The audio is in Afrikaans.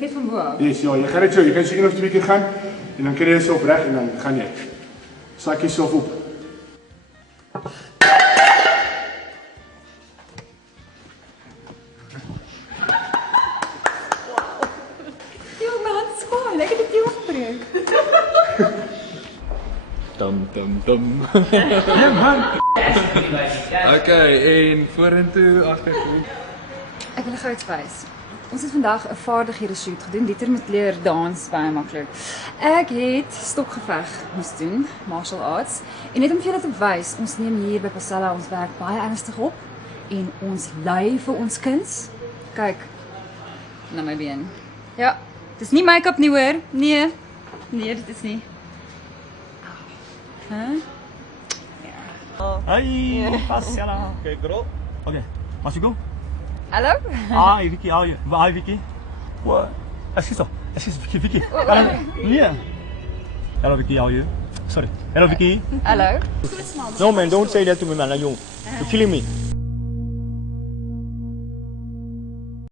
Ek net van bo af. Yes, ja, jy gaan net so, jy kan seker nog 2 keer gaan en dan kry jy jouself reg en dan gaan jy. Sak jouself op. Jong, my hand is skoon. Ek het dit jou gebreek. Dum dum dum. Ja man. Okay, en vorentoe, agtertoe. Ek wil gou iets wys. Ons het vandag 'n vaardighede shoot gedoen. Dieter met leer dans baie maklik. Ek het stokgeveg moes doen, martial arts. En net om vir julle te wys, ons neem hier by Pasella ons werk baie ernstig op en ons lei vir ons kuns. Kyk na my been. Ja, dis nie make-up nie hoor. Nee. Nee, dit is nie. Hey, Pasella. Okay, girl. Okay, must you go? Hallo? Hi, Vicky, how are you? Hi, Vicky. What? Excuse Vicky, Vicky. Yeah. Hello, Vicky, how are you? Sorry. Hello, Vicky. Hallo? No, man, don't say that to me, man. You're killing me.